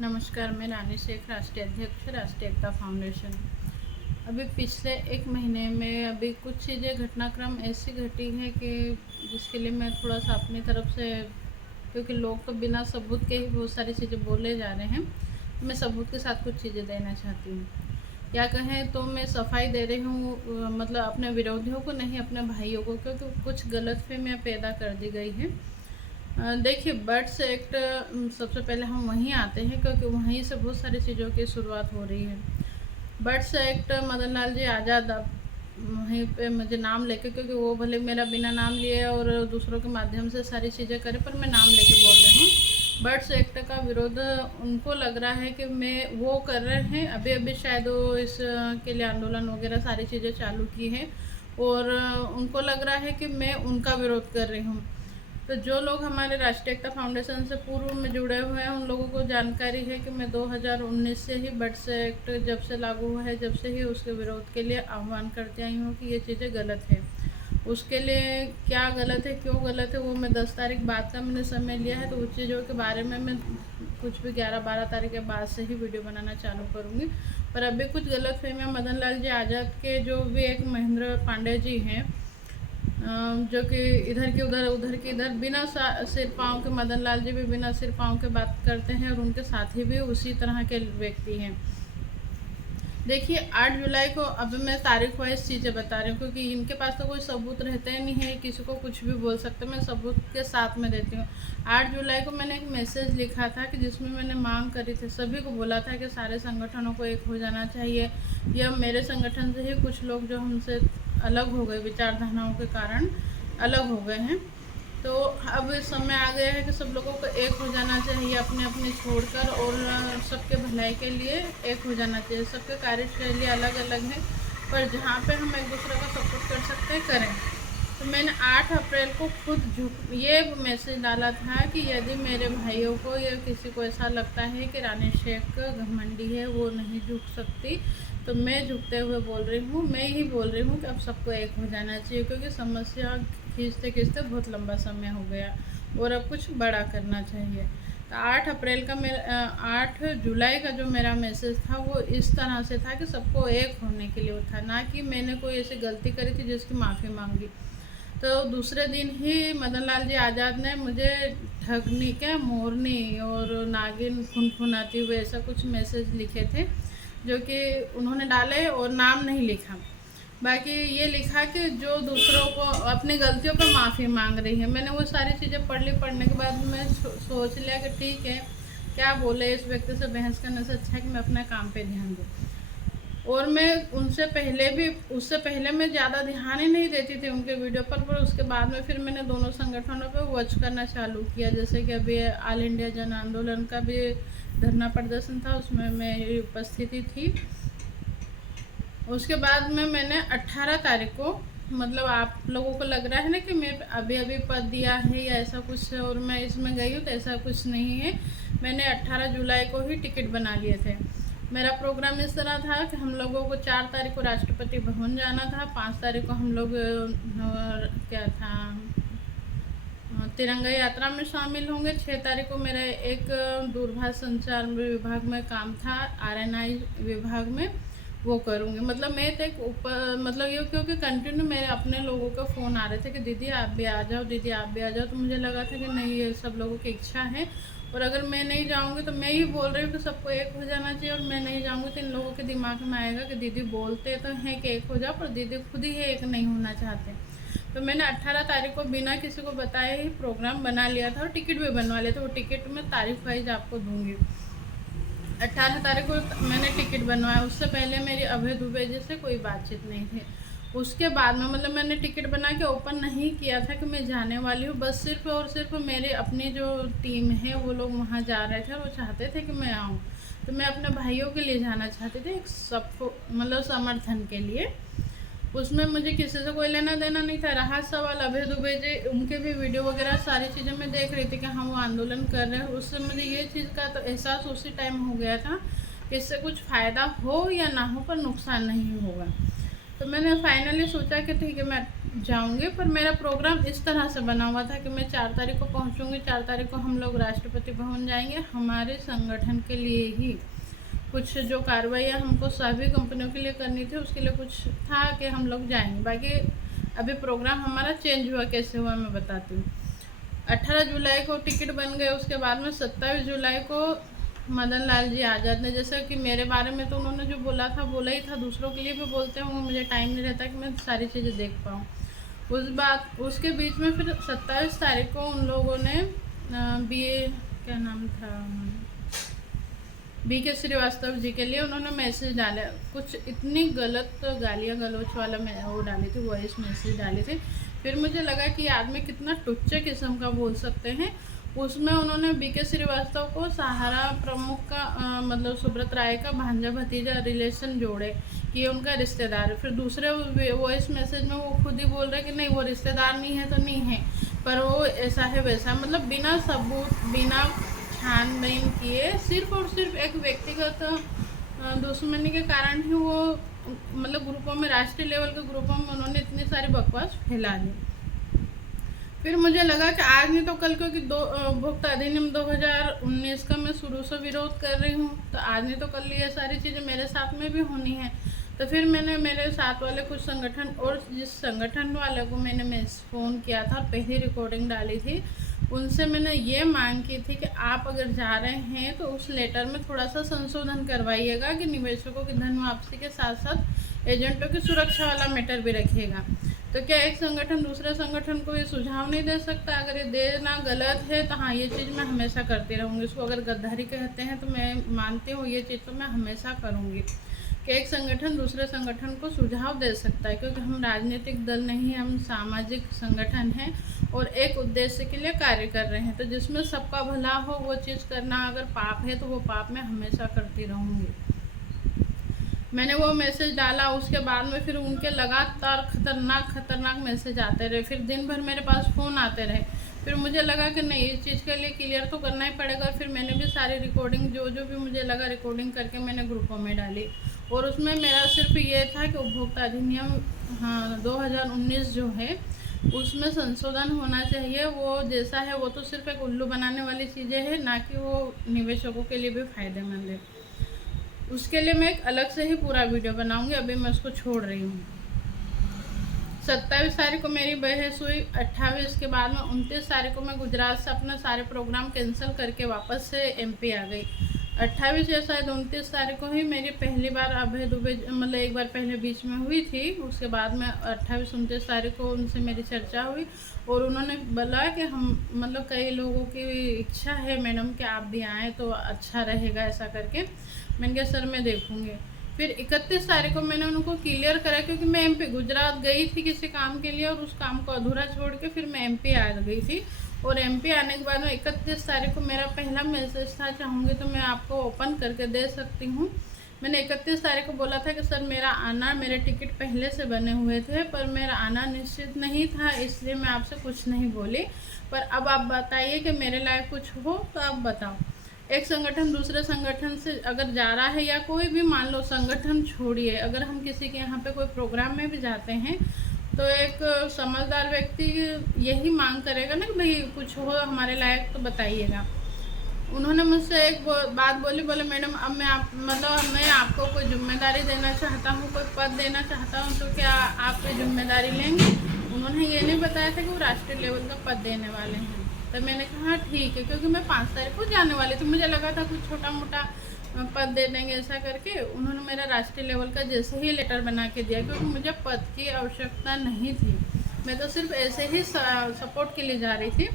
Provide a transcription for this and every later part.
नमस्कार, मैं रानी शेख, राष्ट्रीय अध्यक्ष, राष्ट्रीय एकता फाउंडेशन। अभी पिछले 1 महीने में अभी कुछ चीज़ें घटनाक्रम ऐसी घटी है कि जिसके लिए मैं थोड़ा-सा अपनी तरफ से, क्योंकि लोग तो बिना सबूत के ही बहुत सारी चीज़ें बोले जा रहे हैं, मैं सबूत के साथ कुछ चीज़ें देना चाहती हूँ। या कहें तो मैं सफाई दे रही हूँ, मतलब अपने विरोधियों को नहीं, अपने भाइयों को, क्योंकि कुछ गलतफ़हमियाँ पैदा कर दी गई हैं। देखिए, बर्ड्स एक्ट, सबसे पहले हम वहीं आते हैं क्योंकि वहीं से बहुत सारी चीज़ों की शुरुआत हो रही है। बर्ड्स एक्ट मदन लाल जी आज़ाद, अब वहीं पे मुझे नाम लेके, क्योंकि वो भले मेरा बिना नाम लिए और दूसरों के माध्यम से सारी चीज़ें करें, पर मैं नाम लेके बोल रही हूँ। बर्ड्स एक्ट का विरोध उनको लग रहा है कि मैं वो कर रहे हैं, अभी अभी शायद वो इस के लिए आंदोलन वगैरह सारी चीज़ें चालू की हैं, और उनको लग रहा है कि मैं उनका विरोध कर रही हूँ। तो जो लोग हमारे राष्ट्रीय एकता फाउंडेशन से पूर्व में जुड़े हुए हैं, उन लोगों को जानकारी है कि मैं 2019 से ही बर्ड्स एक्ट जब से लागू हुआ है, जब से ही उसके विरोध के लिए आह्वान करते आई हूँ कि ये चीज़ें गलत है। उसके लिए क्या गलत है, क्यों गलत है, वो मैं 10 तारीख बाद का मैंने समय लिया है, तो उस चीज़ों के बारे में मैं कुछ भी 11-12 तारीख के बाद से ही वीडियो बनाना चालू करूँगी। पर अभी कुछ गलतफहमियाँ मदन लाल जी आज़ाद के जो भी एक महेंद्र पांडे जी हैं, जो कि इधर की उधर, उधर की इधर, बिना सिर पाँव के, मदन लाल जी भी बिना सिर पाँव के बात करते हैं, और उनके साथी भी उसी तरह के व्यक्ति हैं। देखिए, 8 जुलाई को, अब मैं तारीख वाइज चीज़ें बता रही हूँ क्योंकि इनके पास तो कोई सबूत रहते ही नहीं है, किसी को कुछ भी बोल सकते, मैं सबूत के साथ में देती हूँ। 8 जुलाई को मैंने एक मैसेज लिखा था कि जिसमें मैंने मांग करी थी, सभी को बोला था कि सारे संगठनों को एक हो जाना चाहिए, या मेरे संगठन से ही कुछ लोग जो हमसे अलग हो गए, विचारधाराओं के कारण अलग हो गए हैं, तो अब समय आ गया है कि सब लोगों को एक हो जाना चाहिए, अपने अपने छोड़कर, और सबके भलाई के लिए एक हो जाना चाहिए। सबके कार्यशैली अलग अलग है, पर जहाँ पे हम एक दूसरे का सपोर्ट कर सकते हैं, करें। तो मैंने 8 अप्रैल को खुद ये मैसेज डाला था कि यदि मेरे भाइयों को या किसी को ऐसा लगता है कि रानी शेख घमंडी है, वो नहीं झुक सकती, तो मैं झुकते हुए बोल रही हूँ, मैं ही बोल रही हूँ कि अब सबको एक हो जाना चाहिए, क्योंकि समस्या खींचते खींचते बहुत लंबा समय हो गया और अब कुछ बड़ा करना चाहिए। तो 8 अप्रैल का मेरा 8 जुलाई का जो मेरा मैसेज था वो इस तरह से था कि सबको एक होने के लिए था, ना कि मैंने कोई ऐसी गलती करी थी जिसकी माफ़ी मांगी। तो दूसरे दिन ही मदन लाल जी आज़ाद ने मुझे ठगनी के मोरनी और नागिन फुनफुनाती हुए ऐसा कुछ मैसेज लिखे थे, जो कि उन्होंने डाले और नाम नहीं लिखा। बाकी ये लिखा कि जो दूसरों को अपनी गलतियों पर माफ़ी मांग रही है। मैंने वो सारी चीज़ें पढ़ ली, पढ़ने के बाद मैं सोच लिया कि ठीक है, क्या बोले, इस व्यक्ति से बहस करने से अच्छा है कि मैं अपने काम पे ध्यान दूँ। और मैं उनसे पहले भी, उससे पहले मैं ज़्यादा ध्यान ही नहीं देती थी उनके वीडियो पर उसके बाद में फिर मैंने दोनों संगठनों पे वॉच करना चालू किया। जैसे कि अभी ऑल इंडिया जन आंदोलन का भी धरना प्रदर्शन था, उसमें मेरी उपस्थिति थी। उसके बाद में मैंने 18 तारीख को, मतलब आप लोगों को लग रहा है ना कि मैं अभी अभी पद दिया है या ऐसा कुछ और मैं इसमें गई हूँ, तो ऐसा कुछ नहीं है। मैंने 18 जुलाई को ही टिकट बना लिए थे। मेरा प्रोग्राम इस तरह था कि हम लोगों को 4 तारीख को राष्ट्रपति भवन जाना था, 5 तारीख को हम लोग क्या था, तिरंगा यात्रा में शामिल होंगे। 6 तारीख को मेरा एक दूरभाष संचार विभाग में काम था, आरएनआई विभाग में, वो करूँगी। मतलब मैं तो एक ऊपर, मतलब ये क्योंकि कंटिन्यू मेरे अपने लोगों का फ़ोन आ रहे थे कि दीदी आप भी आ जाओ, दीदी आप भी आ जाओ, तो मुझे लगा था कि नहीं, ये सब लोगों की इच्छा है, और अगर मैं नहीं जाऊंगी तो मैं ही बोल रही हूँ कि सबको एक हो जाना चाहिए, और मैं नहीं जाऊंगी तो इन लोगों के दिमाग में आएगा कि दीदी बोलते तो हैं कि एक हो जाओ, पर दीदी खुद ही एक नहीं होना चाहते। तो मैंने 18 तारीख को बिना किसी को बताए ही प्रोग्राम बना लिया था और टिकट भी बनवा लिया था। वो टिकट मैं तारीख वाइज आपको दूंगी। 18 तारीख को मैंने टिकट बनवाया, उससे पहले मेरी अभय दुबे जी से कोई बातचीत नहीं थी। उसके बाद में, मतलब मैंने टिकट बना के ओपन नहीं किया था कि मैं जाने वाली हूँ, बस सिर्फ और सिर्फ मेरी अपनी जो टीम है वो लोग वहाँ जा रहे थे, वो चाहते थे कि मैं आऊँ, तो मैं अपने भाइयों के लिए जाना चाहती थी, एक सबको मतलब समर्थन के लिए। उसमें मुझे किसी से कोई लेना देना नहीं था। रहा सवाल अभय दुबे जी, उनके भी वीडियो वगैरह सारी चीज़ें मैं देख रही थी कि हाँ वो आंदोलन कर रहे हैं, उससे मुझे ये चीज़ का तो एहसास उसी टाइम हो गया था कि इससे कुछ फ़ायदा हो या ना हो, पर नुकसान नहीं होगा। तो मैंने फाइनली सोचा कि ठीक है मैं जाऊंगी, पर मेरा प्रोग्राम इस तरह से बना हुआ था कि मैं 4 तारीख को पहुंचूंगी। 4 तारीख को हम लोग राष्ट्रपति भवन जाएंगे, हमारे संगठन के लिए ही कुछ जो कार्रवाइयाँ हमको सभी कंपनियों के लिए करनी थी, उसके लिए कुछ था कि हम लोग जाएंगे। बाकी अभी प्रोग्राम हमारा चेंज हुआ, कैसे हुआ मैं बताती हूँ। 18 जुलाई को टिकट बन गए, उसके बाद में 27 जुलाई को मदन लाल जी आज़ाद ने, जैसे कि मेरे बारे में तो उन्होंने जो बोला था बोला ही था, दूसरों के लिए भी बोलते होंगे, मुझे टाइम नहीं रहता कि मैं सारी चीज़ें देख पाऊँ। उसके बीच में फिर 27 तारीख को उन लोगों ने क्या नाम था, BK श्रीवास्तव जी के लिए उन्होंने मैसेज डाला, कुछ इतनी गलत गालियाँ गलौच वाला वो डाली थी, वॉइस मैसेज डाली थी। फिर मुझे लगा कि आदमी कितना टुच्चे किस्म का बोल सकते हैं। उसमें उन्होंने BK श्रीवास्तव को सहारा प्रमुख का मतलब सुब्रत राय का भांजा भतीजा रिलेशन जोड़े कि उनका रिश्तेदार है। फिर दूसरे वॉइस मैसेज में वो खुद ही बोल रहे कि नहीं वो रिश्तेदार नहीं है तो नहीं है, पर वो ऐसा है वैसा, मतलब बिना सबूत बिना छानबीन किए सिर्फ और सिर्फ एक व्यक्तिगत दुश्मनी के कारण ही वो मतलब ग्रुपों में, राष्ट्रीय लेवल के ग्रुपों में उन्होंने इतनी सारी बकवास फैला दी। फिर मुझे लगा कि आज नहीं तो कल, क्योंकि उपभोक्ता अधिनियम 2019 का मैं शुरू से विरोध कर रही हूँ, तो आज नहीं तो कल ये सारी चीज़ें मेरे साथ में भी होनी है। तो फिर मैंने मेरे साथ वाले कुछ संगठन, और जिस संगठन वाले को मैंने फ़ोन किया था, पहली रिकॉर्डिंग डाली थी, उनसे मैंने ये मांग की थी कि आप अगर जा रहे हैं तो उस लेटर में थोड़ा सा संशोधन करवाइएगा कि निवेशकों की धन वापसी के साथ साथ एजेंटों की सुरक्षा वाला मैटर भी रखिएगा। तो क्या एक संगठन दूसरे संगठन को ये सुझाव नहीं दे सकता? अगर ये देना गलत है तो हाँ, ये चीज़ मैं हमेशा करती रहूँगी। इसको अगर गद्दारी कहते हैं तो मैं मानती हूँ, ये चीज़ तो मैं हमेशा करूँगी कि एक संगठन दूसरे संगठन को सुझाव दे सकता है, क्योंकि हम राजनीतिक दल नहीं, हम सामाजिक संगठन हैं और एक उद्देश्य के लिए कार्य कर रहे हैं। तो जिसमें सबका भला हो वो चीज़ करना अगर पाप है तो वो पाप मैं हमेशा करती रहूँगी। मैंने वो मैसेज डाला, उसके बाद में फिर उनके लगातार खतरनाक मैसेज आते रहे, फिर दिन भर मेरे पास फ़ोन आते रहे। फिर मुझे लगा कि नहीं, इस चीज़ के लिए क्लियर तो करना ही पड़ेगा। फिर मैंने भी सारी रिकॉर्डिंग जो भी मुझे लगा रिकॉर्डिंग करके मैंने ग्रुपों में डाली, और उसमें मेरा सिर्फ ये था कि उपभोक्ता अधिनियम 2019 जो है उसमें संशोधन होना चाहिए। वो जैसा है वो तो सिर्फ एक उल्लू बनाने वाली चीज़ें हैं, ना कि वो निवेशकों के लिए भी फ़ायदेमंद है। उसके लिए मैं एक अलग से ही पूरा वीडियो बनाऊंगी, अभी मैं उसको छोड़ रही हूँ। 27 तारीख को मेरी बहस हुई, 28 के बाद में 29 तारीख को मैं गुजरात से अपना सारे प्रोग्राम कैंसिल करके वापस से MP आ गई। 28 या शायद 29 तारीख को ही मेरी पहली बार अभय दुबे, मतलब एक बार पहले बीच में हुई थी, उसके बाद में 28-29 तारीख को उनसे मेरी चर्चा हुई, और उन्होंने बोला कि हम मतलब कई लोगों की इच्छा है मैडम कि आप भी आएँ तो अच्छा रहेगा, ऐसा करके। मैंने कहा सर मैं देखूँगी। फिर 31 तारीख को मैंने उनको क्लियर करा, क्योंकि मैं MP गुजरात गई थी किसी काम के लिए, और उस काम को अधूरा छोड़ के फिर मैं MP आ गई थी। और MP आने के बाद में 31 तारीख को मेरा पहला मैसेज था, चाहूँगी तो मैं आपको ओपन करके दे सकती हूँ। मैंने 31 तारीख को बोला था कि सर मेरा आना, मेरे टिकट पहले से बने हुए थे पर मेरा आना निश्चित नहीं था, इसलिए मैं आपसे कुछ नहीं बोली, पर अब आप बताइए कि मेरे लायक कुछ हो तो आप बताओ। एक संगठन दूसरे संगठन से अगर जा रहा है, या कोई भी मान लो संगठन छोड़िए, अगर हम किसी के यहाँ पे कोई प्रोग्राम में भी जाते हैं तो एक समझदार व्यक्ति यही मांग करेगा ना कि भाई कुछ हो हमारे लायक तो बताइएगा। उन्होंने मुझसे एक बात बोले मैडम अब मैं आपको कोई जिम्मेदारी देना चाहता हूँ, कोई पद देना चाहता हूँ, तो क्या आप कोई जिम्मेदारी लेंगे? उन्होंने ये नहीं बताया था कि वो राष्ट्रीय लेवल का पद देने वाले हैं। तो मैंने कहा ठीक है, क्योंकि मैं 5 तारीख को जाने वाली थी, मुझे लगा था कुछ छोटा मोटा पद दे देंगे ऐसा करके। उन्होंने मेरा राष्ट्रीय लेवल का जैसे ही लेटर बना के दिया, क्योंकि मुझे पद की आवश्यकता नहीं थी, मैं तो सिर्फ ऐसे ही सपोर्ट के लिए जा रही थी।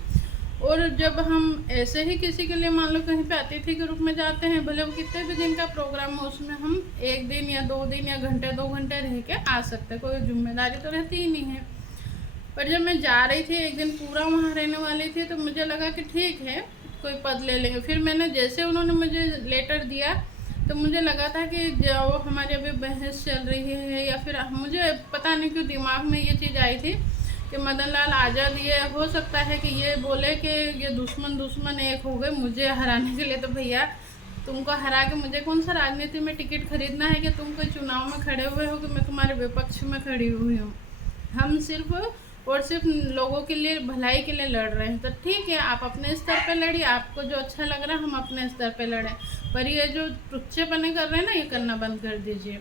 और जब हम ऐसे ही किसी के लिए मान लो कहीं पे अतिथि के रूप में जाते हैं, भले वो कितने भी दिन का प्रोग्राम हो, उसमें हम 1 दिन या 2 दिन या घंटे 2 घंटे रह के आ सकते, कोई जिम्मेदारी तो रहती ही नहीं है। पर जब मैं जा रही थी, एक दिन पूरा वहाँ रहने वाली थी, तो मुझे लगा कि ठीक है कोई पद ले लेंगे। फिर मैंने जैसे उन्होंने मुझे लेटर दिया तो मुझे लगा था कि जो हमारी अभी बहस चल रही है, या फिर मुझे पता नहीं क्यों दिमाग में ये चीज़ आई थी कि मदन लाल आज़ाद, ये हो सकता है कि ये बोले कि ये दुश्मन एक हो गए मुझे हराने के लिए। तो भैया तुमको हरा के मुझे कौन सा राजनीति में टिकट खरीदना है कि तुम कोई चुनाव में खड़े हुए हो कि मैं तुम्हारे विपक्ष में खड़ी हुई हूँ। हम सिर्फ और सिर्फ लोगों के लिए, भलाई के लिए लड़ रहे हैं। तो ठीक है, आप अपने स्तर पे लड़िए, आपको जो अच्छा लग रहा है हम अपने स्तर पे लड़ें, पर ये जो टुच्चेपने कर रहे हैं ना, ये करना बंद कर दीजिए।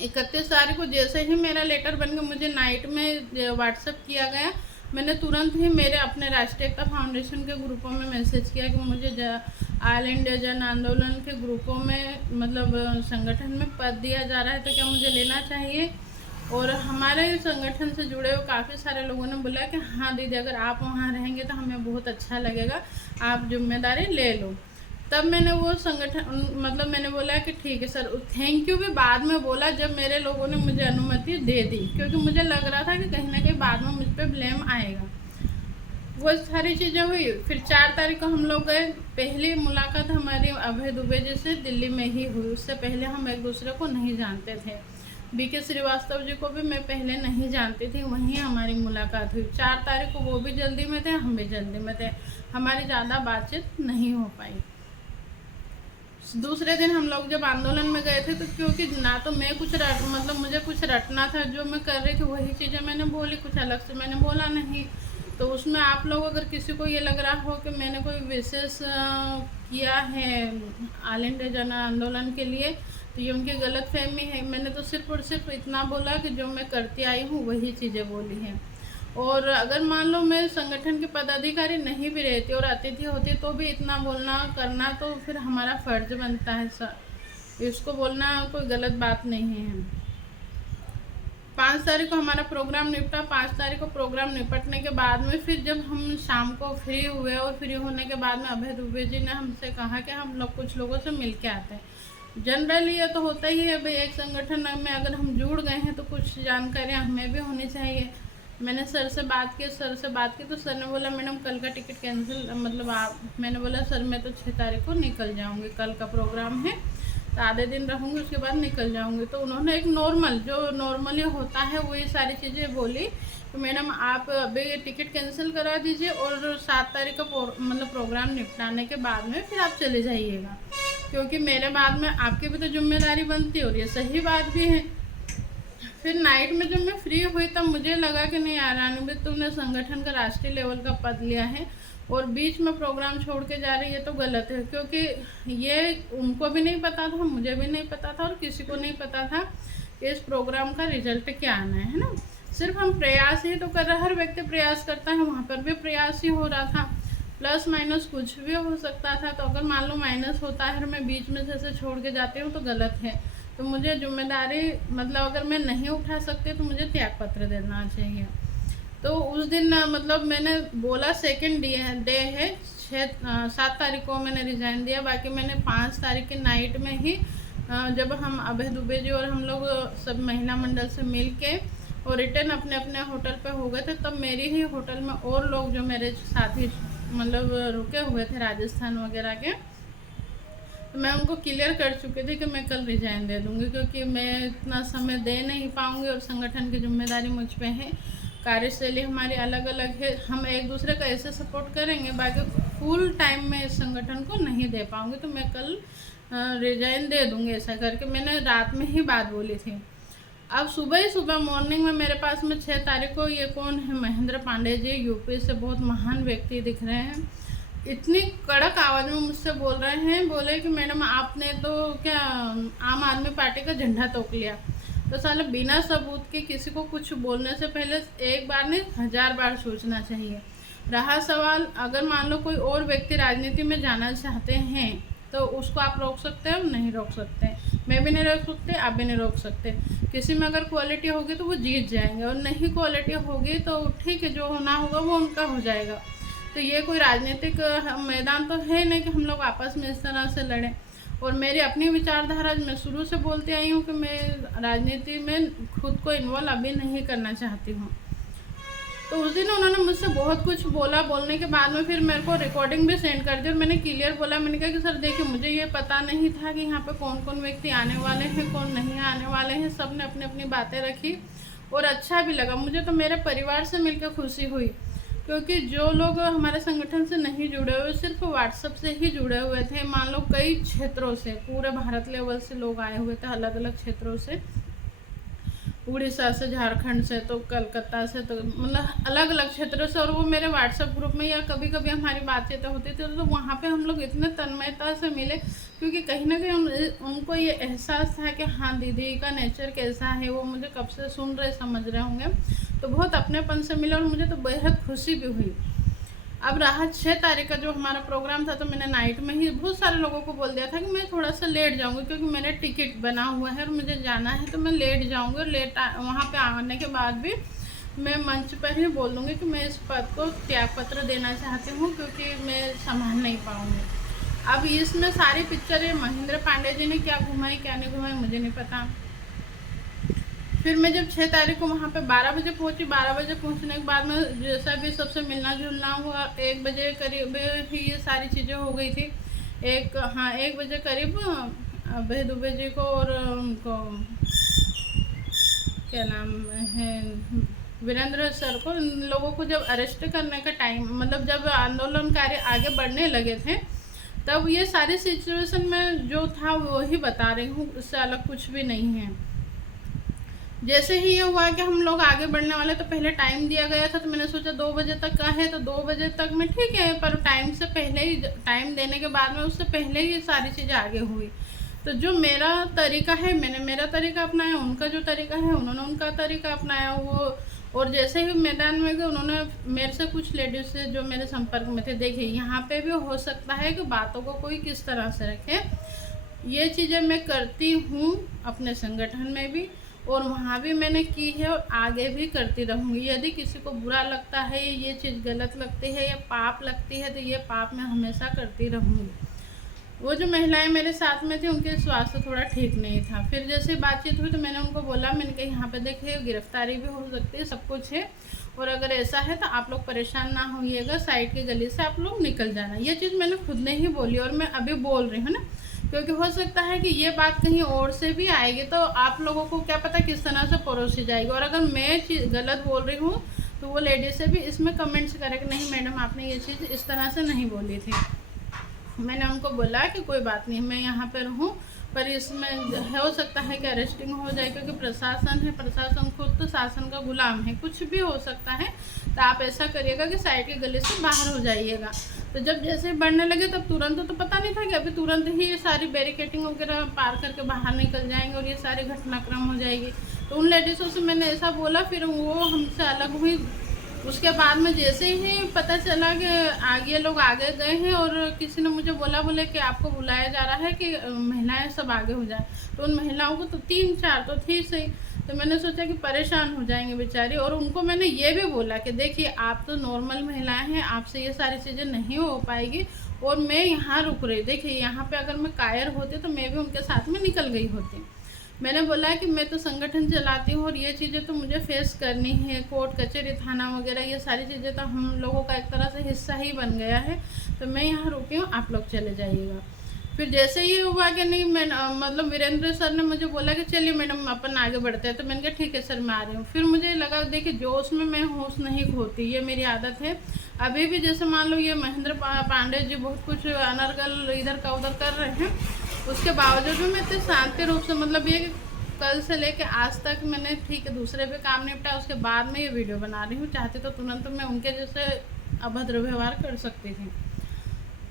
31 तारीख को जैसे ही मेरा लेटर बन के मुझे नाइट में व्हाट्सएप किया गया, मैंने तुरंत ही मेरे अपने राष्ट्रीय एकता फाउंडेशन के ग्रुपों में मैसेज किया कि मुझे ऑल इंडिया जन आंदोलन के ग्रुपों में मतलब संगठन में पद दिया जा रहा है, तो क्या मुझे लेना चाहिए। और हमारे संगठन से जुड़े हुए काफ़ी सारे लोगों ने बोला कि हाँ दीदी, अगर आप वहाँ रहेंगे तो हमें बहुत अच्छा लगेगा, आप जिम्मेदारी ले लो। तब मैंने वो संगठन मतलब मैंने बोला कि ठीक है सर, थैंक यू भी बाद में बोला जब मेरे लोगों ने मुझे अनुमति दे दी, क्योंकि मुझे लग रहा था कि कहीं ना कहीं बाद में मुझ पर ब्लेम आएगा। वो सारी चीज़ें हुई। फिर 4 तारीख को हम लोग गए। पहली मुलाकात हमारी अभय दुबे जी से दिल्ली में ही हुई, उससे पहले हम एक दूसरे को नहीं जानते थे। BK श्रीवास्तव जी को भी मैं पहले नहीं जानती थी, वहीं हमारी मुलाकात हुई। 4 तारीख को वो भी जल्दी में थे, हम भी जल्दी में थे, हमारी ज़्यादा बातचीत नहीं हो पाई। दूसरे दिन हम लोग जब आंदोलन में गए थे, तो क्योंकि ना तो मैं कुछ मतलब मुझे कुछ रटना था, जो मैं कर रही थी वही चीज़ें मैंने बोली, कुछ अलग से मैंने बोला नहीं। तो उसमें आप लोग अगर किसी को ये लग रहा हो कि मैंने कोई विशेष किया है ऑल इंडिया जन आंदोलन के लिए, तो ये उनकी गलतफहमी है। मैंने तो सिर्फ और सिर्फ इतना बोला कि जो मैं करती आई हूँ वही चीज़ें बोली हैं। और अगर मान लो मैं संगठन के पदाधिकारी नहीं भी रहती और अतिथि होती, तो भी इतना बोलना करना तो फिर हमारा फ़र्ज बनता है सर, इसको बोलना कोई गलत बात नहीं है। 5 तारीख को हमारा प्रोग्राम निपटा। 5 तारीख को प्रोग्राम निपटने के बाद में फिर जब हम शाम को फ्री हुए, और फ्री होने के बाद में अभय दुबे जी ने हमसे कहा कि हम लोग कुछ लोगों से मिल के आते हैं। जनरली ये तो होता ही है भाई, एक संगठन में अगर हम जुड़ गए हैं तो कुछ जानकारियाँ हमें भी होनी चाहिए। मैंने सर से बात की, तो सर ने बोला मैडम कल का टिकट कैंसिल, मतलब आप। मैंने बोला सर मैं तो 6 तारीख को निकल जाऊंगी, कल का प्रोग्राम है तो आधे दिन रहूंगी, उसके बाद निकल जाऊंगी। तो उन्होंने एक नॉर्मल, जो नॉर्मली होता है वही सारी चीज़ें बोली कि मैडम आप अभी टिकट कैंसिल करा दीजिए और 7 तारीख का मतलब प्रोग्राम निपटाने के बाद में फिर आप चले जाइएगा, क्योंकि मेरे बाद में आपकी भी तो जिम्मेदारी बनती है, और ये सही बात भी है। फिर नाइट में जब मैं फ्री हुई तब मुझे लगा कि नहीं यार रानी, तुमने संगठन का राष्ट्रीय लेवल का पद लिया है और बीच में प्रोग्राम छोड़ के जा रही है, तो गलत है। क्योंकि ये उनको भी नहीं पता था, मुझे भी नहीं पता था, और किसी को नहीं पता था कि इस प्रोग्राम का रिजल्ट क्या आना है ना। सिर्फ हम प्रयास ही तो कर रहे, हर व्यक्ति प्रयास करता है, वहाँ पर भी प्रयास ही हो रहा था, प्लस माइनस कुछ भी हो सकता था। तो अगर मान लो माइनस होता है और मैं बीच में से छोड़ के जाती हूँ तो गलत है। तो मुझे जिम्मेदारी मतलब अगर मैं नहीं उठा सकती तो मुझे त्याग पत्र देना चाहिए। तो उस दिन मतलब मैंने बोला सेकंड डे है, 7 तारीख को मैंने रिज़ाइन दिया। बाकी मैंने 5 तारीख के नाइट में ही जब हम अभय दुबे जी और हम लोग सब महिला मंडल से मिल के और रिटर्न अपने अपने होटल पे हो गए थे, तब मेरी ही होटल में और लोग जो मेरे साथी मतलब रुके हुए थे राजस्थान वगैरह के, तो मैं उनको क्लियर कर चुकी थी कि मैं कल रिजाइन दे दूँगी, क्योंकि मैं इतना समय दे नहीं पाऊँगी और संगठन की जिम्मेदारी मुझ पे है। कार्यशैली हमारी अलग अलग है, हम एक दूसरे का ऐसे सपोर्ट करेंगे, बाकी फुल टाइम में इस संगठन को नहीं दे पाऊँगी, तो मैं कल रिजाइन दे दूँगी। ऐसा करके मैंने रात में ही बात बोली थी। अब सुबह ही सुबह मॉर्निंग में मेरे पास में 6 तारीख को, ये कौन है, महेंद्र पांडे जी, यूपी से बहुत महान व्यक्ति दिख रहे हैं, इतनी कड़क आवाज़ में मुझसे बोल रहे हैं। बोले कि मैडम आपने तो क्या आम आदमी पार्टी का झंडा तोड़ लिया। तो साला बिना सबूत के किसी को कुछ बोलने से पहले एक बार नहीं 1000 बार सोचना चाहिए। रहा सवाल, अगर मान लो कोई और व्यक्ति राजनीति में जाना चाहते हैं तो उसको आप रोक सकते हो? नहीं रोक सकते, मैं भी नहीं रोक सकते, आप भी नहीं रोक सकते। किसी में अगर क्वालिटी होगी तो वो जीत जाएंगे, और नहीं क्वालिटी होगी तो ठीक है, जो होना होगा वो उनका हो जाएगा। तो ये कोई राजनीतिक मैदान तो है नहीं कि हम लोग आपस में इस तरह से लड़ें। और मेरी अपनी विचारधारा, मैं शुरू से बोलती आई हूँ कि मैं राजनीति में खुद को इन्वॉल्व अभी नहीं करना चाहती हूँ। तो उस दिन उन्होंने मुझसे बहुत कुछ बोला, बोलने के बाद में फिर मेरे को रिकॉर्डिंग भी सेंड कर दी और मैंने क्लियर बोला। मैंने कहा कि सर देखिए, मुझे ये पता नहीं था कि यहाँ पे कौन कौन व्यक्ति आने वाले हैं, कौन नहीं आने वाले हैं। सब ने अपनी अपनी बातें रखी और अच्छा भी लगा मुझे, तो मेरे परिवार से मिलकर खुशी हुई। क्योंकि जो लोग हमारे संगठन से नहीं जुड़े हुए, सिर्फ व्हाट्सएप से ही जुड़े हुए थे, मान लो कई क्षेत्रों से, पूरे भारत लेवल से लोग आए हुए थे, अलग अलग क्षेत्रों से, उड़ीसा से, झारखंड से, तो कलकत्ता से, तो मतलब अलग अलग क्षेत्रों से। और वो मेरे व्हाट्सएप ग्रुप में या कभी कभी हमारी बातचीतें होती थी, तो वहाँ पे हम लोग इतने तन्मयता से मिले, क्योंकि कहीं ना कहीं उनको ये एहसास था कि हाँ दीदी का नेचर कैसा है, वो मुझे कब से सुन रहे समझ रहे होंगे, तो बहुत अपनेपन से मिले और मुझे तो बेहद खुशी भी हुई। अब रहा 6 तारीख का जो हमारा प्रोग्राम था, तो मैंने नाइट में ही बहुत सारे लोगों को बोल दिया था कि मैं थोड़ा सा लेट जाऊंगी, क्योंकि मेरा टिकट बना हुआ है और मुझे जाना है, तो मैं लेट जाऊंगी। और वहाँ पे आने के बाद भी मैं मंच पर ही बोल दूँगी कि मैं इस पद को त्यागपत्र देना चाहती हूँ, क्योंकि मैं संभाल नहीं पाऊँगी। अब इसमें सारी पिक्चरें महेंद्र पांडे जी ने क्या घुमाई क्या नहीं घुमाई मुझे नहीं पता। फिर मैं जब 6 तारीख को वहाँ पे 12 बजे पहुँची, 12 बजे पहुँचने के बाद में जैसा भी सबसे मिलना जुलना हुआ, 1 बजे करीब ही ये सारी चीज़ें हो गई थी। 1 बजे करीब अभय दुबे जी को और उनको क्या नाम है, वीरेंद्र सर को, इन लोगों को जब अरेस्ट करने का टाइम, मतलब जब आंदोलनकारी आगे बढ़ने लगे थे, तब ये सारी सिचुएशन में जो था वो ही बता रही हूँ, उससे अलग कुछ भी नहीं है। जैसे ही ये हुआ कि हम लोग आगे बढ़ने वाले, तो पहले टाइम दिया गया था, तो मैंने सोचा 2 बजे तक का है, तो 2 बजे तक में ठीक है, पर टाइम से पहले ही, टाइम देने के बाद में उससे पहले ही ये सारी चीज़ें आगे हुई। तो जो मेरा तरीका है, मैंने मेरा तरीका अपनाया, उनका जो तरीका है उन्होंने उनका तरीका अपनाया। वो और जैसे ही मैदान में गए, उन्होंने मेरे से कुछ लेडीज से जो मेरे संपर्क में थे, देखिए यहाँ पे भी हो सकता है कि बातों को कोई किस तरह से रखे, ये चीज़ें मैं करती हूँ अपने संगठन में भी, और वहाँ भी मैंने की है और आगे भी करती रहूँगी। यदि किसी को बुरा लगता है, ये चीज़ गलत लगती है या पाप लगती है, तो ये पाप मैं हमेशा करती रहूँगी। वो जो महिलाएं मेरे साथ में थी, उनके स्वास्थ्य थोड़ा ठीक नहीं था। फिर जैसे बातचीत हुई, तो मैंने उनको बोला, मैंने कहा यहाँ पे देखिए गिरफ्तारी भी हो सकती है, सब कुछ है, और अगर ऐसा है तो आप लोग परेशान ना होइएगा, साइड की गली से आप लोग निकल जाना। ये चीज़ मैंने खुद ने ही बोली और मैं अभी बोल रही हूँ ना, क्योंकि हो सकता है कि ये बात कहीं और से भी आएगी, तो आप लोगों को क्या पता किस तरह से परोसी जाएगी। और अगर मैं चीज़ गलत बोल रही हूँ, तो वो लेडी से भी इसमें कमेंट्स करे कि नहीं मैडम आपने ये चीज़ इस तरह से नहीं बोली थी। मैंने उनको बोला कि कोई बात नहीं, मैं यहाँ पर हूँ, पर इसमें हो सकता है कि अरेस्टिंग हो जाए, क्योंकि प्रशासन है, प्रशासन खुद तो शासन का गुलाम है, कुछ भी हो सकता है। तो आप ऐसा करिएगा कि साइड की गली से बाहर हो जाइएगा। तो जब जैसे बढ़ने लगे, तब तुरंत तो पता नहीं था कि अभी तुरंत ही ये सारी बैरिकेटिंग वगैरह पार करके बाहर निकल जाएंगे और ये सारे घटनाक्रम हो जाएगी। तो उन लेडीज़ों से मैंने ऐसा बोला, फिर वो हमसे अलग हुई। उसके बाद में जैसे ही पता चला कि आगे लोग आगे गए हैं, और किसी ने मुझे बोले कि आपको बुलाया जा रहा है कि महिलाएं सब आगे हो जाए, तो उन महिलाओं को तो 3-4 तो थी सही, तो मैंने सोचा कि परेशान हो जाएंगे बेचारी। और उनको मैंने ये भी बोला कि देखिए आप तो नॉर्मल महिलाएं हैं, आपसे ये सारी चीज़ें नहीं हो पाएगी, और मैं यहाँ रुक रही, देखिए यहाँ पे अगर मैं कायर होती तो मैं भी उनके साथ में निकल गई होती। मैंने बोला कि मैं तो संगठन चलाती हूँ और ये चीज़ें तो मुझे फेस करनी है, कोर्ट कचहरी थाना वगैरह ये सारी चीज़ें तो हम लोगों का एक तरह से हिस्सा ही बन गया है, तो मैं यहाँ रुकी हूँ, आप लोग चले जाइएगा। फिर जैसे ये हुआ कि नहीं, मैं मतलब वीरेंद्र सर ने मुझे बोला कि चलिए मैडम अपन आगे बढ़ते हैं, तो मैंने कहा ठीक है सर मैं आ रही हूँ। फिर मुझे लगा देखिए जोश में मैं होश नहीं खोती, ये मेरी आदत है। अभी भी जैसे मान लो ये महेंद्र पांडे जी बहुत कुछ अनर्गल इधर का उधर कर रहे हैं, उसके बावजूद भी मैं इतने शांति रूप से, मतलब ये कि कल से लेके आज तक मैंने ठीक है दूसरे पे काम निपटा, उसके बाद में ये वीडियो बना रही हूँ। चाहती तो तुरंत मैं उनके जैसे अभद्र व्यवहार कर सकती थी।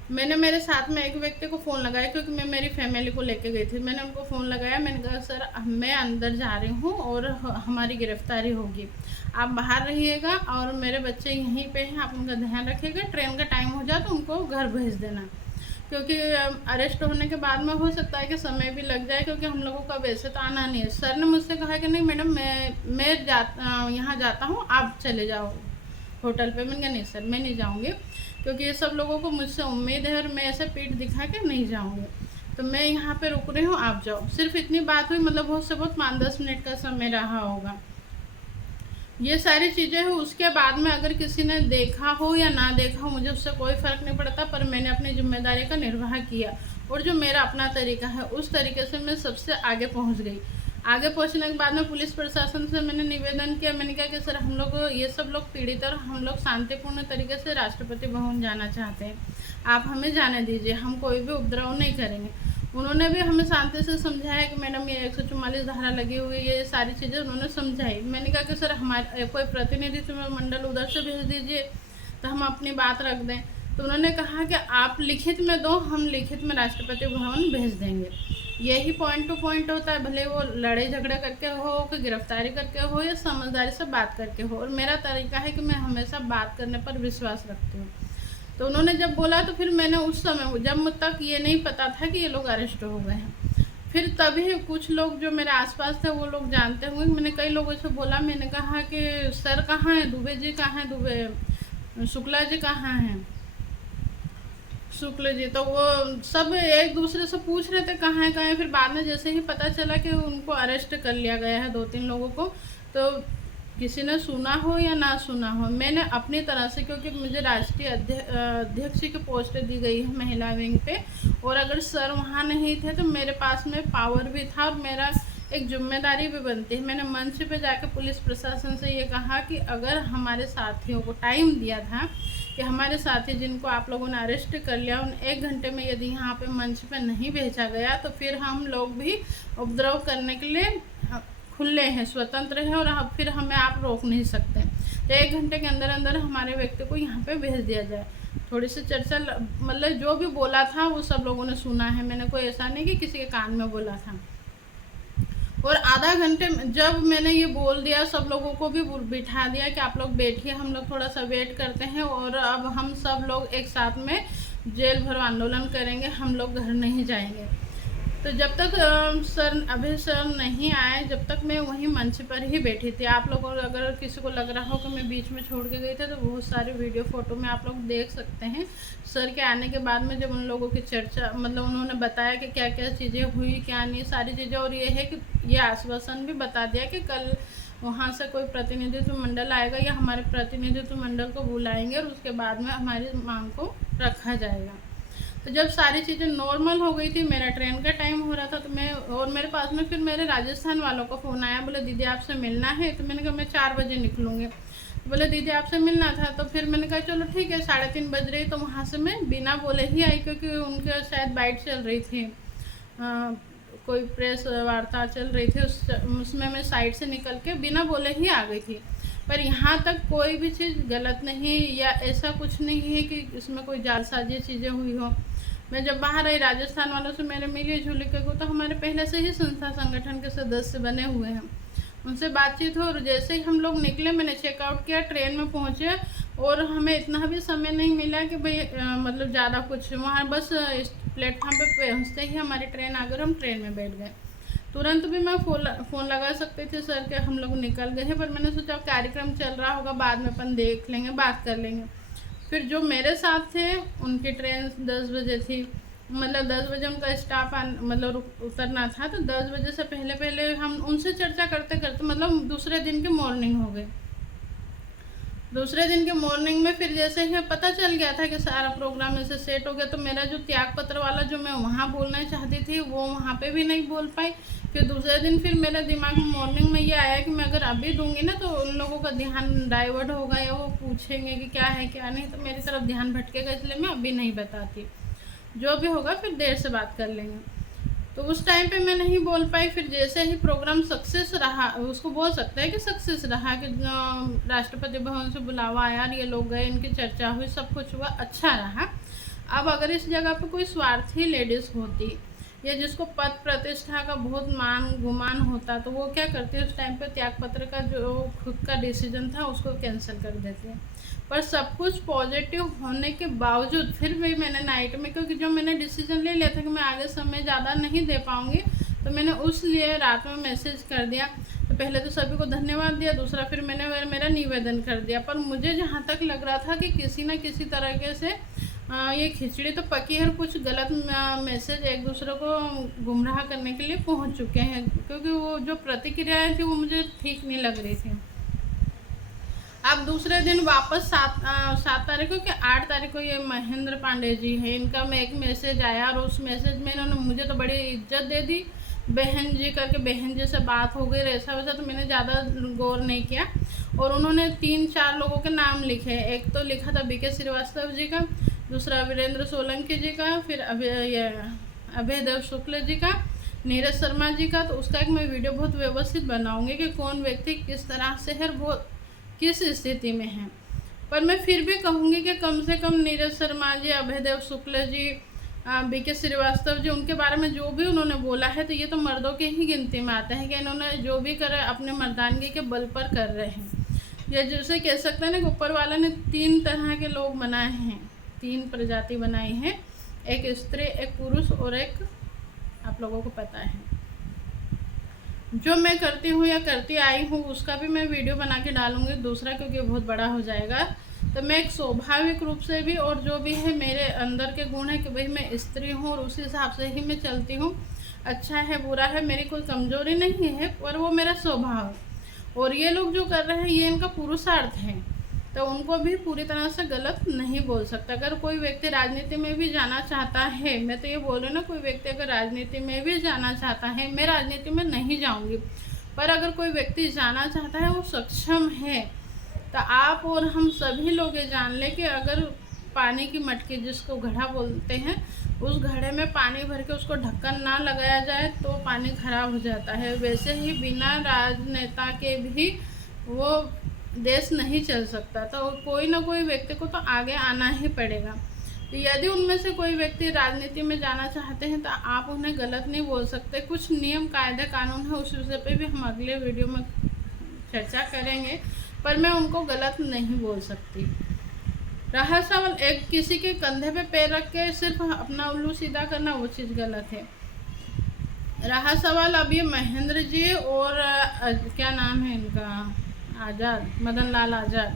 मैंने मेरे साथ में एक व्यक्ति को फ़ोन लगाया, क्योंकि मैं मेरी फैमिली को लेके गई थी। मैंने उनको फ़ोन लगाया, मैंने कहा सर मैं अंदर जा रही हूँ और हमारी गिरफ्तारी होगी, आप बाहर रहिएगा और मेरे बच्चे यहीं पे हैं, आप उनका ध्यान रखिएगा, ट्रेन का टाइम हो जाए तो उनको घर भेज देना, क्योंकि अरेस्ट होने के बाद में हो सकता है कि समय भी लग जाए, क्योंकि हम लोगों का वैसे तो आना नहीं है। सर ने मुझसे कहा कि नहीं मैडम मैं यहाँ जाता हूँ, आप चले जाओ होटल पे। मैंने कहा नहीं सर मैं नहीं जाऊँगी, क्योंकि ये सब लोगों को मुझसे उम्मीद है और मैं ऐसे पीठ दिखा के नहीं जाऊँगी, तो मैं यहाँ पे रुक रही हूँ, आप जाओ। सिर्फ इतनी बात हुई, मतलब बहुत से बहुत 5-10 मिनट का समय रहा होगा। ये सारी चीज़ें हैं। उसके बाद में अगर किसी ने देखा हो या ना देखा हो, मुझे उससे कोई फ़र्क नहीं पड़ता, पर मैंने अपनी जिम्मेदारी का निर्वाह किया और जो मेरा अपना तरीका है उस तरीके से मैं सबसे आगे पहुंच गई। आगे पहुंचने के बाद में पुलिस प्रशासन से मैंने निवेदन किया। मैंने कहा कि सर हम लोग ये सब लोग पीड़ित और हम लोग शांतिपूर्ण तरीके से राष्ट्रपति भवन जाना चाहते हैं, आप हमें जाने दीजिए, हम कोई भी उपद्रव नहीं करेंगे। उन्होंने भी हमें शांति से समझाया कि मैडम ये 144 धारा लगी हुई है, ये सारी चीज़ें उन्होंने समझाई। मैंने कहा कि सर हमारे कोई प्रतिनिधित्व मंडल उधर से भेज दीजिए तो हम अपनी बात रख दें। तो उन्होंने कहा कि आप लिखित में दो, हम लिखित में राष्ट्रपति भवन भेज देंगे। यही पॉइंट टू पॉइंट होता है, भले वो लड़ाई झगड़ा करके हो कि गिरफ्तारी करके हो या समझदारी से बात करके हो। और मेरा तरीका है कि मैं हमेशा बात करने पर विश्वास रखती हूँ। तो उन्होंने जब बोला तो फिर मैंने उस समय, जब मुझ तक ये नहीं पता था कि ये लोग अरेस्ट हो गए हैं, फिर तभी कुछ लोग जो मेरे आसपास थे वो लोग जानते होंगे, मैंने कई लोगों से बोला, मैंने कहा कि सर कहाँ हैं, दुबे जी कहाँ हैं, दुबे शुक्ला जी कहाँ हैं, शुक्ल जी। तो वो सब एक दूसरे से पूछ रहे थे कहाँ है। फिर बाद में जैसे ही पता चला कि उनको अरेस्ट कर लिया गया है 2-3 लोगों को, तो किसी ने सुना हो या ना सुना हो, मैंने अपनी तरह से, क्योंकि मुझे राष्ट्रीय अध्यक्ष की पोस्ट दी गई है महिला विंग पे, और अगर सर वहाँ नहीं थे तो मेरे पास में पावर भी था और मेरा एक जिम्मेदारी भी बनती है। मैंने मंच पे जाकर पुलिस प्रशासन से ये कहा कि अगर हमारे साथियों को टाइम दिया था कि हमारे साथी जिनको आप लोगों ने अरेस्ट कर लिया, उन 1 घंटे में यदि यहाँ पे मंच पे नहीं भेजा गया तो फिर हम लोग भी उपद्रव करने के लिए खुले हैं, स्वतंत्र हैं, और अब फिर हमें आप रोक नहीं सकते। तो 1 घंटे के अंदर अंदर हमारे व्यक्ति को यहाँ पे भेज दिया जाए। थोड़ी सी चर्चा, मतलब जो भी बोला था वो सब लोगों ने सुना है, मैंने कोई ऐसा नहीं कि किसी के कान में बोला था। और आधा घंटे जब मैंने ये बोल दिया, सब लोगों को भी बिठा दिया कि आप लोग बैठिए, हम लोग थोड़ा सा वेट करते हैं और अब हम सब लोग एक साथ में जेल भरो आंदोलन करेंगे, हम लोग घर नहीं जाएंगे। तो जब तक अभय सर नहीं आए, जब तक मैं वहीं मंच पर ही बैठी थी। आप लोगों को अगर किसी को लग रहा हो कि मैं बीच में छोड़ के गई थी तो बहुत सारे वीडियो फोटो में आप लोग देख सकते हैं। सर के आने के बाद में जब उन लोगों की चर्चा, मतलब उन्होंने बताया कि क्या क्या चीज़ें हुई, क्या नहीं, सारी चीज़ें, और ये है कि ये आश्वासन भी बता दिया कि कल वहाँ से कोई प्रतिनिधित्व मंडल आएगा या हमारे प्रतिनिधित्व मंडल को बुलाएंगे और उसके बाद में हमारी मांग को रखा जाएगा। तो जब सारी चीज़ें नॉर्मल हो गई थी, मेरा ट्रेन का टाइम हो रहा था, तो मैं, और मेरे पास में फिर मेरे राजस्थान वालों का फ़ोन आया, बोले दीदी आपसे मिलना है। तो मैंने कहा मैं 4 बजे निकलूँगी। बोले दीदी आपसे मिलना था, तो फिर मैंने कहा चलो ठीक है, 3:30 बज रही। तो वहाँ से मैं बिना बोले ही आई, क्योंकि उनके शायद बाइट चल रही थी, कोई प्रेस वार्ता चल रही थी, उसमें मैं साइड से निकल के बिना बोले ही आ गई थी। पर यहाँ तक कोई भी चीज़ गलत नहीं या ऐसा कुछ नहीं है कि इसमें कोई जालसाजी चीज़ें हुई हो। मैं जब बाहर आई, राजस्थान वालों से मेरे मिली झूली के को, तो हमारे पहले से ही संस्था संगठन के सदस्य बने हुए हैं, उनसे बातचीत हो। और जैसे ही हम लोग निकले, मैंने चेकआउट किया, ट्रेन में पहुँचे, और हमें इतना भी समय नहीं मिला कि भाई मतलब ज़्यादा कुछ, वहाँ बस प्लेटफॉर्म पे पहुँचते ही हमारी ट्रेन आ गई, हम ट्रेन में बैठ गए। तुरंत भी मैं फ़ोन लगा सकते थे सर के, हम लोग निकल गए हैं, पर मैंने सोचा कार्यक्रम चल रहा होगा, बाद में अपन देख लेंगे, बात कर लेंगे। फिर जो मेरे साथ थे उनकी ट्रेन 10 बजे थी, मतलब 10 बजे उनका स्टाफ मतलब उतरना था, तो 10 बजे से पहले हम उनसे चर्चा करते करते, मतलब दूसरे दिन की मॉर्निंग हो गई। दूसरे दिन के मॉर्निंग में फिर जैसे ही पता चल गया था कि सारा प्रोग्राम ऐसे सेट हो गया, तो मेरा जो त्याग पत्र वाला जो मैं वहाँ बोलना चाहती थी वो वहाँ पे भी नहीं बोल पाई। फिर दूसरे दिन फिर मेरे दिमाग में मॉर्निंग में ये आया कि मैं अगर अभी दूंगी ना तो उन लोगों का ध्यान डाइवर्ट होगा या वो पूछेंगे कि क्या है क्या नहीं, तो मेरी तरफ ध्यान भटकेगा, इसलिए मैं अभी नहीं बताती। जो भी होगा फिर देर से बात कर लेंगे। तो उस टाइम पे मैं नहीं बोल पाई। फिर जैसे ही प्रोग्राम सक्सेस रहा, उसको बोल सकते हैं कि सक्सेस रहा, कि राष्ट्रपति भवन से बुलावा आया, ये लोग गए, इनकी चर्चा हुई, सब कुछ हुआ, अच्छा रहा। अब अगर इस जगह पे कोई स्वार्थी लेडीज़ होती या जिसको पद प्रतिष्ठा का बहुत मान गुमान होता, तो वो क्या करती है, उस टाइम पे त्यागपत्र का जो खुद का डिसीजन था उसको कैंसिल कर देती है। पर सब कुछ पॉजिटिव होने के बावजूद फिर भी मैंने नाइट में, क्योंकि जो मैंने डिसीजन ले लिया था कि मैं आगे समय ज़्यादा नहीं दे पाऊँगी, तो मैंने उस लिए रात में मैसेज कर दिया। तो पहले तो सभी को धन्यवाद दिया, दूसरा फिर मैंने मेरा निवेदन कर दिया। पर मुझे जहाँ तक लग रहा था कि किसी न किसी तरीके से ये खिचड़ी तो पकी है और कुछ गलत मैसेज एक दूसरे को गुमराह करने के लिए पहुँच चुके हैं, क्योंकि वो जो प्रतिक्रियाएँ थी वो मुझे ठीक नहीं लग रही थी। अब दूसरे दिन वापस 7 तारीख को कि 8 तारीख को ये महेंद्र पांडे जी हैं, इनका में एक मैसेज आया, और उस मैसेज में इन्होंने मुझे तो बड़ी इज्जत दे दी, बहन जी करके बहन जी से बात हो गई, ऐसा वैसा, तो मैंने ज़्यादा गौर नहीं किया। और उन्होंने 3-4 लोगों के नाम लिखे। एक तो लिखा था बीके श्रीवास्तव जी का, दूसरा वीरेंद्र सोलंकी जी का, फिर अभयदेव शुक्ल जी का, नीरज शर्मा जी का। तो उसका एक मैं वीडियो बहुत व्यवस्थित बनाऊंगी कि कौन व्यक्ति किस तरह से है, वो किस स्थिति में है। पर मैं फिर भी कहूँगी कि कम से कम नीरज शर्मा जी, अभयदेव शुक्ल जी, बीके श्रीवास्तव जी, उनके बारे में जो भी उन्होंने बोला है, तो ये तो मर्दों के ही गिनती में आते हैं कि इन्होंने जो भी करे अपने मर्दानगी के बल पर कर रहे हैं। या जैसे कह सकते हैं ना कि ऊपर वाला ने 3 तरह के लोग बनाए हैं, 3 प्रजाति बनाई हैं, एक स्त्री, एक पुरुष और एक, आप लोगों को पता है। जो मैं करती हूँ या करती आई हूँ उसका भी मैं वीडियो बना के डालूँगी दूसरा, क्योंकि बहुत बड़ा हो जाएगा। तो मैं एक स्वाभाविक रूप से भी, और जो भी है मेरे अंदर के गुण है कि भाई मैं स्त्री हूँ और उसी हिसाब से ही मैं चलती हूँ। अच्छा है बुरा है, मेरी कोई कमजोरी नहीं है, पर वो मेरा स्वभाव। और ये लोग जो कर रहे हैं ये इनका पुरुषार्थ है, तो उनको भी पूरी तरह से गलत नहीं बोल सकता। अगर कोई व्यक्ति राजनीति में भी जाना चाहता है, मैं तो ये बोल रही हूँ ना, कोई व्यक्ति अगर राजनीति में भी जाना चाहता है, मैं राजनीति में नहीं जाऊँगी, पर अगर कोई व्यक्ति जाना चाहता है, वो सक्षम है, तो आप और हम सभी लोग ये जान लें कि अगर पानी की मटकी, जिसको घड़ा बोलते हैं, उस घड़े में पानी भर के उसको ढक्कन ना लगाया जाए तो पानी खराब हो जाता है। वैसे ही बिना राजनेता के भी वो देश नहीं चल सकता। तो कोई ना कोई व्यक्ति को तो आगे आना ही पड़ेगा। तो यदि उनमें से कोई व्यक्ति राजनीति में जाना चाहते हैं तो आप उन्हें गलत नहीं बोल सकते। कुछ नियम कायदे कानून है, उस विषय पे भी हम अगले वीडियो में चर्चा करेंगे, पर मैं उनको गलत नहीं बोल सकती। रहा सवाल एक किसी के कंधे पे पैर रख के सिर्फ अपना उल्लू सीधा करना, वो चीज़ गलत है। रहा सवाल अब ये महेंद्र जी और क्या नाम है इनका, आज़ाद, मदन लाल आज़ाद,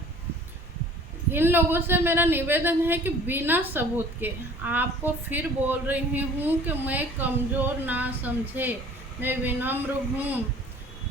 इन लोगों से मेरा निवेदन है कि बिना सबूत के, आपको फिर बोल रही हूँ कि मैं कमज़ोर ना समझे, मैं विनम्र हूँ,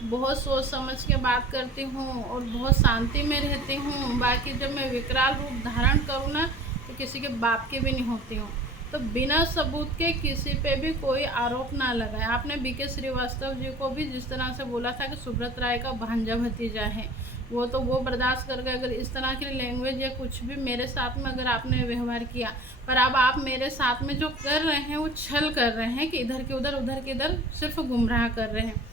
बहुत सोच समझ के बात करती हूँ और बहुत शांति में रहती हूँ। बाकी जब मैं विकराल रूप धारण करूँ ना, तो किसी के बाप के भी नहीं होती हूँ। तो बिना सबूत के किसी पे भी कोई आरोप ना लगाए। आपने बीके श्रीवास्तव जी को भी जिस तरह से बोला था कि सुब्रत राय का भांजा भतीजा है, वो तो वो बर्दाश्त कर गए। अगर इस तरह की लैंग्वेज या कुछ भी मेरे साथ में अगर आपने व्यवहार किया, पर अब आप मेरे साथ में जो कर रहे हैं वो छल कर रहे हैं कि इधर के उधर, उधर के इधर, सिर्फ गुमराह कर रहे हैं।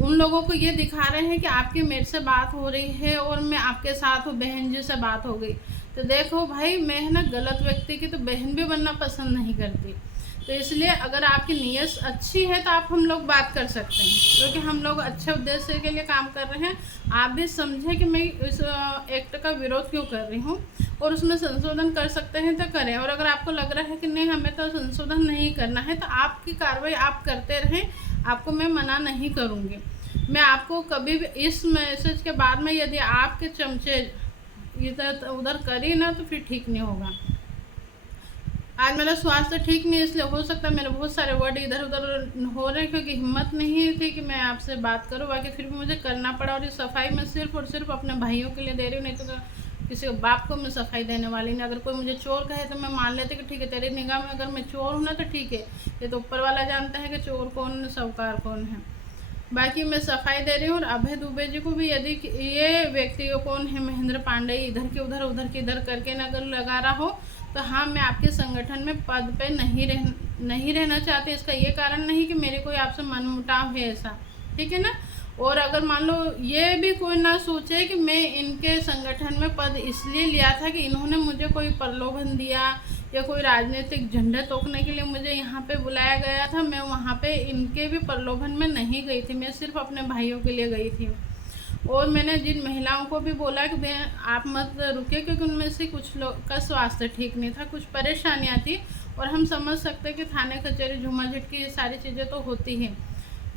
उन लोगों को ये दिखा रहे हैं कि आपकी मेरे से बात हो रही है और मैं आपके साथ हूँ, बहन जी से बात हो गई। तो देखो भाई, मैं है ना गलत व्यक्ति की तो बहन भी बनना पसंद नहीं करती। तो इसलिए अगर आपकी नीयत अच्छी है तो आप हम लोग बात कर सकते हैं, क्योंकि हम लोग अच्छे उद्देश्य के लिए काम कर रहे हैं। आप भी समझें कि मैं इस एक्ट का विरोध क्यों कर रही हूँ और उसमें संशोधन कर सकते हैं तो करें। और अगर आपको लग रहा है कि नहीं हमें तो संशोधन नहीं करना है, तो आपकी कार्रवाई आप करते रहें, आपको मैं मना नहीं करूँगी। मैं आपको कभी भी इस मैसेज के बाद में यदि आपके चमचे इधर उधर करी ना, तो फिर ठीक नहीं होगा। आज मेरा स्वास्थ्य ठीक नहीं, इसलिए हो सकता है मेरे बहुत सारे वर्ड इधर उधर हो रहे हैं, क्योंकि हिम्मत नहीं थी कि मैं आपसे बात करूं। बाकी फिर भी मुझे करना पड़ा। और ये सफाई मैं सिर्फ और सिर्फ अपने भाइयों के लिए दे रही हूँ, नहीं तो किसी बाप को मैं सफाई देने वाली नहीं। अगर कोई मुझे चोर कहे तो मैं मान लेती कि ठीक है, तेरी निगाह में अगर मैं चोर हूँ ना तो ठीक है, ये तो ऊपर वाला जानता है कि चोर कौन साहूकार कौन है। बाकी मैं सफाई दे रही हूँ। और अभय दुबे जी को भी, यदि ये व्यक्ति कौन है महेंद्र पांडे, इधर के उधर करके न अगर लगा रहा हो, तो हाँ, मैं आपके संगठन में पद पे नहीं रहना चाहती। इसका ये कारण नहीं कि मेरे कोई आपसे मनमुटाव है, ऐसा, ठीक है ना। और अगर मान लो ये भी कोई ना सोचे कि मैं इनके संगठन में पद इसलिए लिया था कि इन्होंने मुझे कोई प्रलोभन दिया या कोई राजनीतिक झंडे तोड़ने के लिए मुझे यहाँ पे बुलाया गया था। मैं वहाँ पे इनके भी प्रलोभन में नहीं गई थी, मैं सिर्फ अपने भाइयों के लिए गई थी। और मैंने जिन महिलाओं को भी बोला कि आप मत रुके, क्योंकि उनमें से कुछ लोग का स्वास्थ्य ठीक नहीं था, कुछ परेशानियाँ थी। और हम समझ सकते हैं कि थाने कचहरी झूमाझटकी ये सारी चीज़ें तो होती हैं।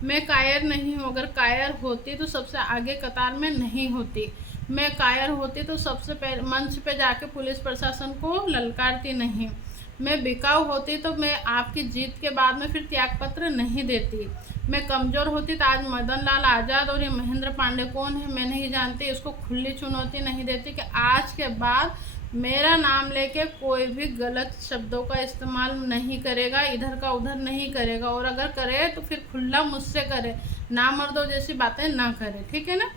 मैं कायर नहीं हूँ। अगर कायर होती तो सबसे आगे कतार में नहीं होती। मैं कायर होती तो सबसे पहले मंच पे जाके पुलिस प्रशासन को ललकारती नहीं। मैं बिकाऊ होती तो मैं आपकी जीत के बाद में फिर त्यागपत्र नहीं देती। मैं कमज़ोर होती तो आज मदन लाल आज़ाद और ये महेंद्र पांडे कौन है मैं नहीं जानती, इसको खुली चुनौती नहीं देती कि आज के बाद मेरा नाम लेके कोई भी गलत शब्दों का इस्तेमाल नहीं करेगा, इधर का उधर नहीं करेगा, और अगर करे तो फिर खुला मुझसे करे, ना मर्दों जैसी बातें ना करे, ठीक है ना।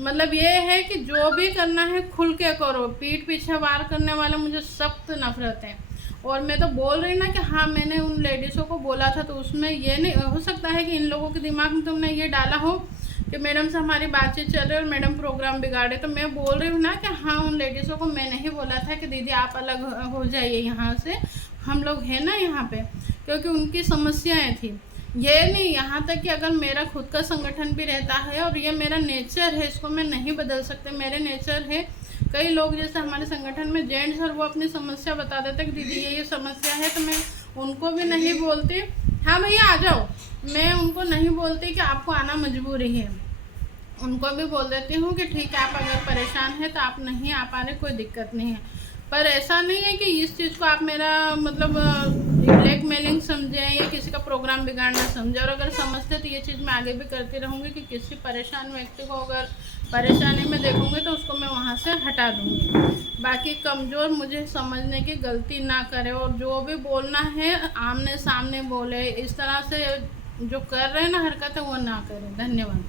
मतलब ये है कि जो भी करना है खुल के करो, पीठ पीछे वार करने वाले मुझे सख्त नफरत है। और मैं तो बोल रही ना कि हाँ मैंने उन लेडीज़ों को बोला था, तो उसमें ये नहीं हो सकता है कि इन लोगों के दिमाग में तुमने ये डाला हो कि मैडम से हमारी बातचीत चल रही है और मैडम प्रोग्राम बिगाड़े। तो मैं बोल रही हूँ ना कि हाँ उन लेडीज़ों को मैंने ही बोला था कि दीदी आप अलग हो जाइए यहाँ से, हम लोग हैं ना यहाँ पे, क्योंकि उनकी समस्याएं थी। ये नहीं, यहाँ तक कि अगर मेरा खुद का संगठन भी रहता है और ये मेरा नेचर है, इसको मैं नहीं बदल सकते, मेरे नेचर है। कई लोग जैसे हमारे संगठन में जेंट्स और वो अपनी समस्या बता देते कि दीदी ये समस्या है, तो मैं उनको भी नहीं बोलती हाँ भैया आ जाओ, मैं उनको नहीं बोलती कि आपको आना मजबूरी है। उनको भी बोल देती हूँ कि ठीक है आप अगर परेशान हैं तो आप नहीं आ पा रहे, कोई दिक्कत नहीं है। पर ऐसा नहीं है कि इस चीज़ को आप मेरा मतलब ब्लैकमेलिंग समझें या किसी का प्रोग्राम बिगाड़ना समझें। और अगर समझते तो ये चीज़ मैं आगे भी करती रहूँगी कि किसी परेशान व्यक्ति को अगर परेशानी में देखूँगी तो उसको मैं वहाँ से हटा दूँगी। बाकी कमज़ोर मुझे समझने की गलती ना करे, और जो भी बोलना है आमने सामने बोले, इस तरह से जो कर रहे हैं ना हरकतें वो ना करें। धन्यवाद।